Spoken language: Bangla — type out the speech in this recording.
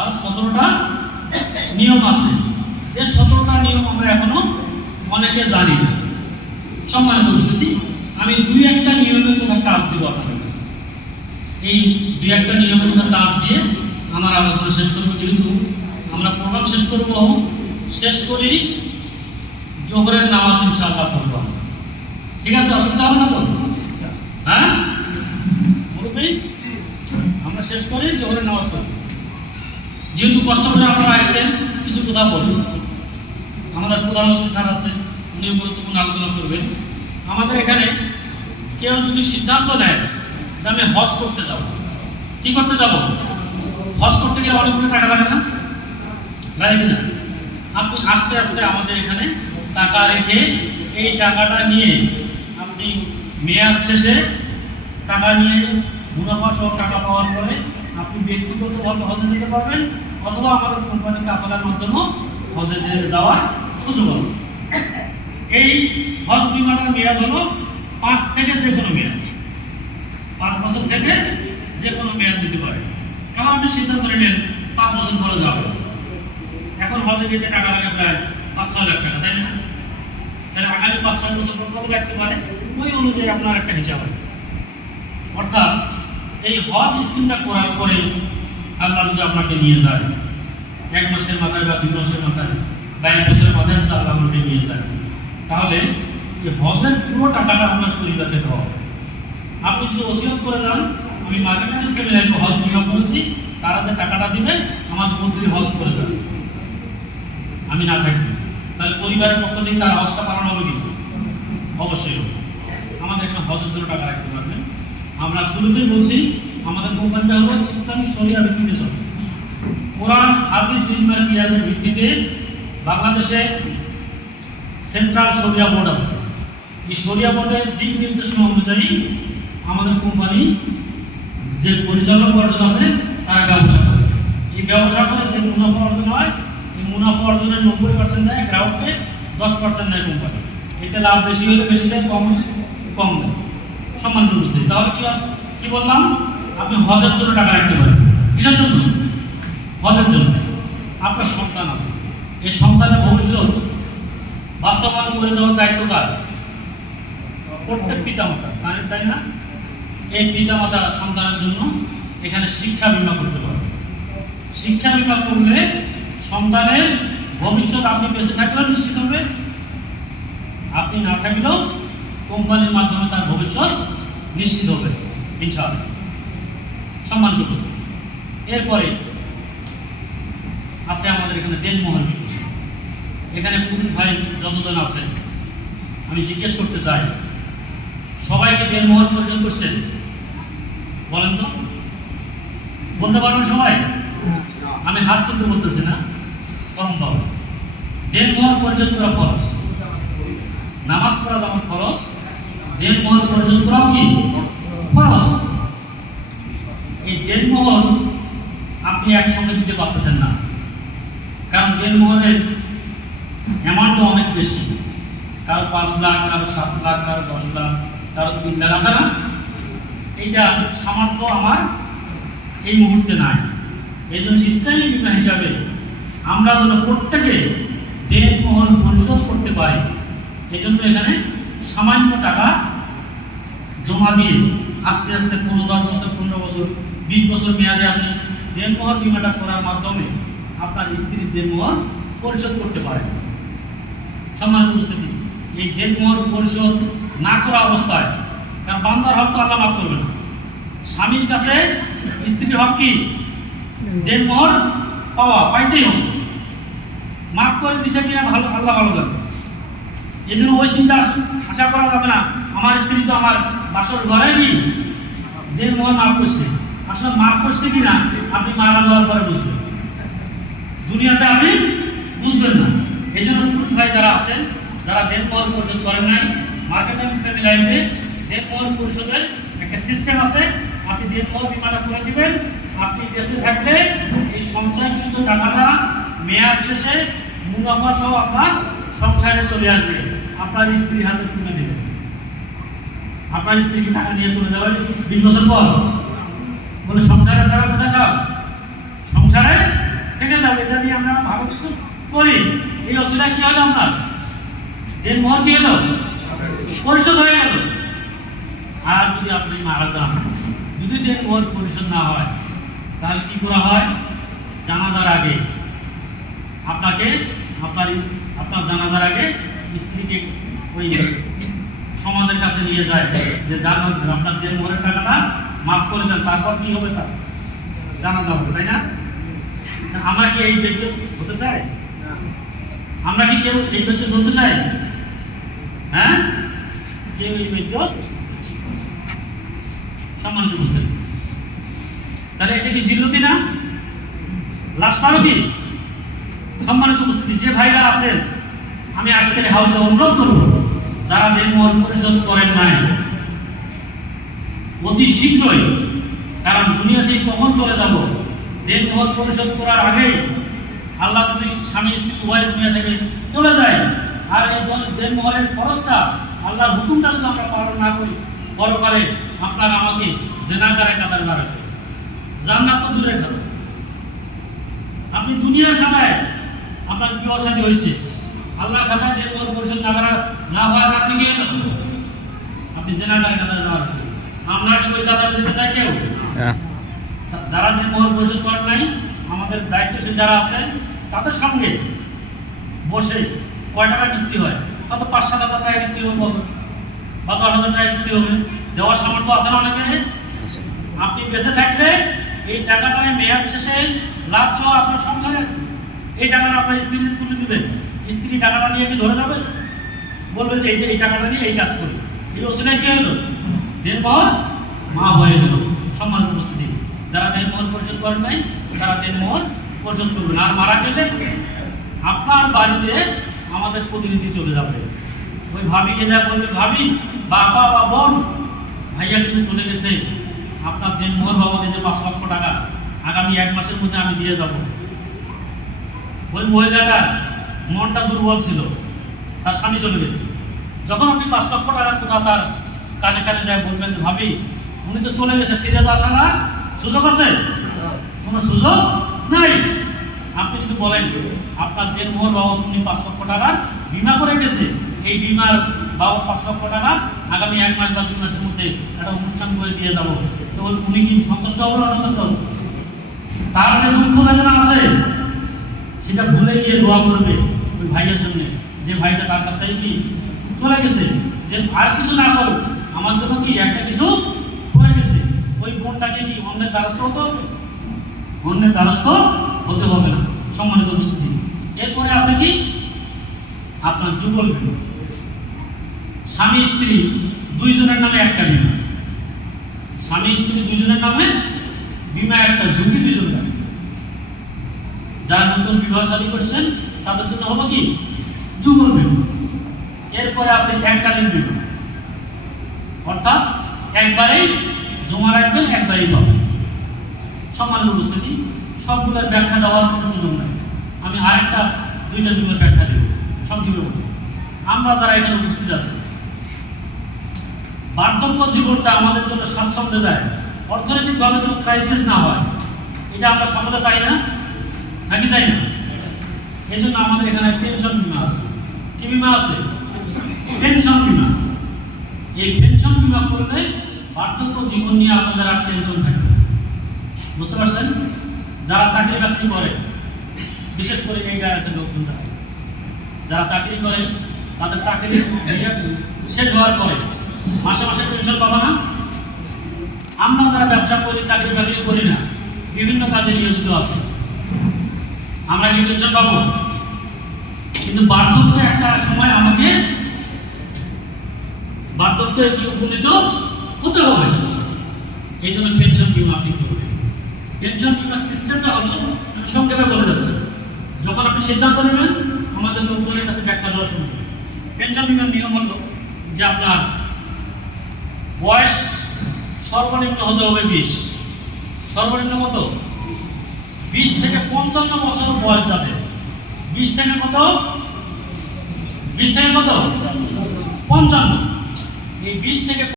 আর 17টা নিয়ম আছে, যে 17টা নিয়ম আমরা এখনো অনেকে জানি না। সম্মানিত উপস্থিতি, আমি 2-1টা নিয়মের কোনো টাচ দিব আপনাদের কাছে। এই 2-1টা নিয়মের কোনো টাচ দিয়ে আমার আলোচনা শেষ করবো। যেহেতু আমরা প্রোগ্রাম শেষ করবো, শেষ করি জোহরের নামাজ ইনশাআল্লাহ পড়বো। ঠিক আছে, অসুবিধা হবে না তো? হ্যাঁ, বলবেই আমরা শেষ করি জোহরের নামাজ পড়বো। যেহেতু কষ্ট করে আপনারা আসছেন, কিছু কথা বলবো। আমাদের প্রধানমন্ত্রী স্যার আছে, উনি গুরুত্বপূর্ণ আলোচনা করবেন। আমাদের এখানে কেউ যদি সিদ্ধান্ত নেয় যে আমি হজ করতে যাব, কি করতে যাব? হজ করতে গেলে অনেকগুলো টাকা লাগে না? লাগে কিনা? আপনি আস্তে আস্তে আমাদের এখানে টাকা রেখে এই টাকাটা নিয়ে আপনি মেয়াদ শেষে টাকা নিয়ে মুনাফা সহ টাকা পাওয়ার পরে আপনি ব্যক্তিগতভাবে হজে যেতে পারবেন, অথবা আমাদের কোম্পানিকে আপনার মাধ্যমেও হজে যাওয়ার সুযোগ আছে। এই হজ বিমাটার মেয়াদ হলো 5 থেকে যে কোনো মেয়াদ, 5 বছর থেকে যে কোনো মেয়াদ দিতে পারে। কারণ আপনি সিদ্ধান্ত নিলেন 5 বছর পরে যাবেন, এখন হজে যেতে টাকা লাগে প্রায় 5-6 লাখ টাকা, তাই না? তাহলে আগামী 5-6 বছর পর কত লাগতে পারে, ওই অনুযায়ী আপনার একটা হিসাব হবে। অর্থাৎ এই হজ স্কিমটা করার পরে আল্লাহ যদি আপনাকে নিয়ে যায় 1 মাসের মাথায় বা 2 মাসের মাথায় বা 1 বছরের মাথায় যদি আল্লাহ আপনাকে নিয়ে যায়, তাহলে এই হজের পুরো টাকাটা আপনার পরিবারকে দেওয়া হবে। আপনি যদি ওসিয়ত করে যান, আমি মার্কেটিং সিস্টেমে লাইফে হজ বিমা করেছি, তারা যে টাকাটা দিবে আমার বন্ধুদের হজ করে যাবে, আমি না থাকবো, তাহলে পরিবারের পক্ষ থেকে তার হজটা পালন হবে কিন্তু অবশ্যই হবে। আমাদের এখানে হজের জন্য টাকা রাখতে পারবেন। আমরা শুরুতেই বলছি আমাদের কোম্পানিটা হলো ইসলামী শরিয়া ভিত্তিতে চলে। কোরআন হাদিস ইলমের কিয়াসের ভিত্তিতে বাংলাদেশে সেন্ট্রাল শরিয়া বোর্ড আছে। এই শরিয়া বোর্ডের দিক নির্দেশনা অনুযায়ী আমাদের কোম্পানি যে পরিচালনা পর্ষদ আছে তারা ব্যবসা করে। এই ব্যবসা করে যে মুনাফা অর্জন হয়, এই মুনাফা অর্জনের 90% দেয় গ্রাহককে, 10% দেয় কোম্পানি। এতে লাভ বেশি হলে বেশি দেয়, কম হলে কম দেয়। সম্মানিত উপস্থিতি, তাহলে কি বললাম? আপনি হজের জন্য টাকা রাখতে পারেন। কিসের জন্য? হজের জন্য। আপনার সন্তান আছে, এই সন্তানের ভবিষ্যৎ বাস্তবায়ন করে দেওয়ার দায়িত্ব কার? প্রত্যেক পিতামাতা, তাই না? এই পিতামাতা সন্তানের জন্য এখানে শিক্ষা বীমা করতে পারবে। শিক্ষা বীমা করলে সন্তানের ভবিষ্যৎ আপনি বেঁচে থাকলেও নিশ্চিত হবে, আপনি না থাকলেও কোম্পানির মাধ্যমে তার ভবিষ্যৎ নিশ্চিত হবে ইনশাআল্লাহ। সম্মানিত, এরপরে আছে আমাদের এখানে দেনমোহর বিষয়। এখানে পুরুষ ভাই যতজন আছেন, আমি জিজ্ঞেস করতে চাই, সবাইকে দেনমোহর পরিশোধ করছেন? বলেন তো, বলতে পারবেন সবাই? আমি হাত তুলতে বলতেছি না, সম্ভব। দেনমোহর পরিশোধ করা খরচ, নামাজ পড়া যেমন খরচ, দেনমোহর পরিশোধ করাও কি খরচ। এই দেনমোহর আপনি একসঙ্গে দিতে পারতেছেন না, কারণ দেনমোহরের অ্যামাউন্টটা অনেক বেশি। কারো 5 লাখ, কারো 7 লাখ, কারো 10 লাখ, কারো 3 লাখ আছে না? এইটা সামর্থ্য আমার এই মুহূর্তে নাই। এই জন্য ইসলামী বীমা হিসাবে আমরা যেন প্রত্যেকে দেনমোহর পরিশোধ করতে পারি, এজন্য এখানে সামান্য টাকা জমা দিয়ে আস্তে আস্তে 10 বছর, 15 বছর, 20 বছর মেয়াদে আপনি দেনমোহর বীমাটা করার মাধ্যমে আপনার স্ত্রীর দেনমোহর পরিশোধ করতে পারেন। সম্মানিত উপস্থিতি, এই দেনমোহর পরিশোধ না করা অবস্থায়, কারণ বান্দার হক তো আল্লাহ মাফ করবে না। স্বামীর কাছে স্ত্রীর হক কি? দেনমোহর পাইতেই হবে। মাফ করে দিছে কিনা ভালো, আল্লাহ ভালো জানে। এই জন্য ওই চিন্তা আশা করা যাবে না আমার স্ত্রী তো আমার বাসর ঘরে নেই, দেনমোহর মাফ করছে। আসলে মাফ করছে কিনা আপনি মারা যাওয়ার পরে বুঝবেন, দুনিয়াতে আপনি বুঝবেন না। এই জন্য পুরুষ ভাই যারা আছেন, যারা দেনমোহর পরিশোধ করেন নাই, মার্কেটিং শ্রেণী লাইনে দেনমোহর পরিশোধের একটা সিস্টেম আছে। আপনি দেনমোহর বীমাটা করে দিবেন, আপনি বেঁচে থাকলে এই সঞ্চয়কৃত টাকাটা মেয়াদ শেষে মুনাফা সহ আপনার সংসারে চলে আসবে, আপনার স্ত্রীর হাতে তুলে দেবেন। আপনার স্ত্রীকে টাকা নিয়ে চলে যাবেন 20 বছর পর, বলে সংসারের টাকা কোথায় যাও? সংসারে তাহলে এটা দিয়ে আমরা ভালো কিছু করি, এই অসুবিধা কি হলো আপনার দেনমোহর কি হলো পরিশোধ হয়ে গেল। আর যদি আপনি মারা যান, যদি দেনমোহর পরিশোধ না হয়, তাহলে কি করা হয়? জানাজার আগে আপনাকে আপনার জানাজার আগে স্ত্রীকে ওই সমাজের কাছে নিয়ে যায় যে আপনার দেনমোহরের টাকাটা মাফ করে দেন, তারপর কি হবে? তার জানাজা হবে, তাই না? আমরা কি এই বেজ্জত হতে চাই? আমরা কি কেউ এই বেজ্জত হতে চাই? হ্যাঁ, কেউ এই বেজ্জত সম্মানিত বুঝতে। তাহলে এটা কি জিল্লতি না? লাস্টারও কি? সম্মানিত উপস্থিতি, যে ভাইরা আছেন, আমি আজকের হাউসে অনুরোধ করব, যারা দেনমোহর পরিশোধ করেন নাই অতি শীঘ্রই, কারণ দুনিয়াতে কখন চলে যাব, দেনমোহর পরিশোধ করার আগেই আল্লাহ যদি স্বামী স্ত্রী উভয় দুনিয়া থেকে চলে যায়, আর এই দেনমোহরের খরচটা আল্লাহর হুকুমটা যদি আমরা পালন না করি, পরকালে আপনারা আমাকে জেনাকারের কাতারে দাঁড়াবে। জান্নাত তো দূরের কথা, আপনি দুনিয়ার খাতায় আপনার বিবাহ শাদী হয়েছে, আল্লাহ খাতায় দেনমোহর পরিশোধ না হওয়ার কারণে কি হলো? আপনি জেনাকারের কাতারে দাঁড়াবেন। আমরা কি ওই কাতারে যেতে চাই কেউ? যারা দেনমোহর পরিশোধ করেন নাই, আমাদের দায়িত্বশীল যারা আছেন, তাদের সঙ্গে বসে কয় টাকা কিস্তি হয়, কত 5-7 হাজার টাকা কিস্তি হবে বছর, বা 10 হাজার টাকা কিস্তি হবে, দেওয়ার সামর্থ্য আছে না অনেকের? আপনি বেঁচে থাকলে এই টাকাটায় মেয়াদ শেষে লাভ সহ আপনার সংসারে এই টাকাটা আপনার স্ত্রী তুলে দিবেন। স্ত্রী টাকাটা নিয়ে কি ধরে যাবে? বলবে যে এই টাকাটা নিয়ে এই কাজ করি। এই অসুবিধা কি হলো? দেনমোহর মাফ হয়ে গেল। সম্মানিত উপস্থিতি, যারা দেনমোহর পরিশোধ করেন নাই, তারা দেনমোহর পরিশোধ করবেন। আর মারা গেলে আপনার বাড়িতে আমাদের প্রতিনিধি চলে যাবে। ওই ভাবিকে যা বলবে, ভাবি, বাবা বা বোন, ভাইয়া কিন্তু চলে গেছে, আপনার দেনমোহর বাবদে যে 5 লক্ষ টাকা আগামী 1 মাসের মধ্যে আমি দিয়ে যাব। ওই মহিলাটার মনটা দুর্বল ছিল, তার স্বামী চলে গেছে। যখন আপনি 5 লক্ষ টাকার কথা তার কানে কানে যায় বলবেন যে ভাবি, উনি তো চলে গেছে, ফিরে আসা না সুযোগ আছে? কোনো সুযোগ নাই। আপনি যদি বলেন আপনার দেনমোহর বাবদ উনি 5 লক্ষ টাকা বিমা করে গেছে, এই বিমার বাবদ 5 লক্ষ টাকা আগামী 1 মাস বা 2 মাসের মধ্যে একটা অনুষ্ঠান করে দিয়ে যাবো, তো উনি কি সন্তুষ্ট হবে না অসন্তুষ্ট হবে? তার যে দুঃখ বেদনা আছে সেটা ভুলে গিয়ে দোয়া করবে ওই ভাইয়ের জন্য, যে ভাইটা তার কাছ থেকে কি চলে গেছে, যে আর কিছু না করুক, আমার জন্য কি একটা কিছু করে গেছে। ওই বোনটাকে কি অন্যের দ্বারস্থ হতে হবে? অন্যের দ্বারস্থ হতে হবে না। সম্মানিত উপস্থিতি, এরপরে আছে কি আপনার যুগল বিমা। স্বামী স্ত্রী 2 জনের নামে একটা বিমা, স্বামী স্ত্রী 2 জনের নামে বিমা একটা, ঝুঁকি 2 জন নামে। যারা নতুন বিবাহ শাদী করছেন তাদের জন্য হলো কি যুগল বিমা। এরপরে আছে এককালীন বিমা, অর্থাৎ একবারেই জমা রাখবেন, একবারই পাবেন। সম্মানিত উপস্থিতি, সবগুলোর ব্যাখ্যা দেওয়ার কোনো সুযোগ নাই, আমি আরেকটা 2টা বিমার ব্যাখ্যা দেব সংক্ষেপে। আমরা যারা এখানে উপস্থিত আছি, বার্ধক্য জীবনটা আমাদের জন্য স্বাচ্ছন্দ্য দেয়, অর্থনৈতিকভাবে কোনো ক্রাইসিস না হয়, এটা আমরা সকলে চাই না, নাকি চাই না? এই জন্য আমাদের এখানে পেনশন বিমা আছে। কি বিমা আছে? পেনশন বিমা। এই পেনশন বিমা করলে বার্ধক্য জীবন নিয়ে আপনাদের আর টেনশন থাকবে। বুঝতে পারছেন? যারা চাকরি বাকরি করে, বিশেষ করে এই গায়ে আছে লোকজনরা, যারা চাকরি করে তাদের চাকরি শেষ হওয়ার পরে মাসে মাসে পেনশন পাবো না। আমরা যারা ব্যবসা করি, চাকরি বাকরি করি না, বিভিন্ন কাজে নিয়োজিত আছে, আমরা কি পেনশন পাবো? কিন্তু বার্ধক্যে একটা সময় আমাকে বার্ধক্যে কি উপনীত হতে হবে। এই জন্য পেনশন বিমা আপনি করবেন। পেনশন বিমার সিস্টেমটা হলো, আমি সংক্ষেপে বলে যাচ্ছি, যখন আপনি সিদ্ধান্ত নেবেন আমাদের লোকজনের কাছে ব্যাখ্যা দেওয়া শুরু করবেন। পেনশন বিমার নিয়ম হলো যে আপনার বয়স সর্বনিম্ন হতে হবে 20। সর্বনিম্ন কত? 20 থেকে 55 বছর বয়স যাবে। 20 থেকে কত? 20 থেকে কত? 55। এই 20 থেকে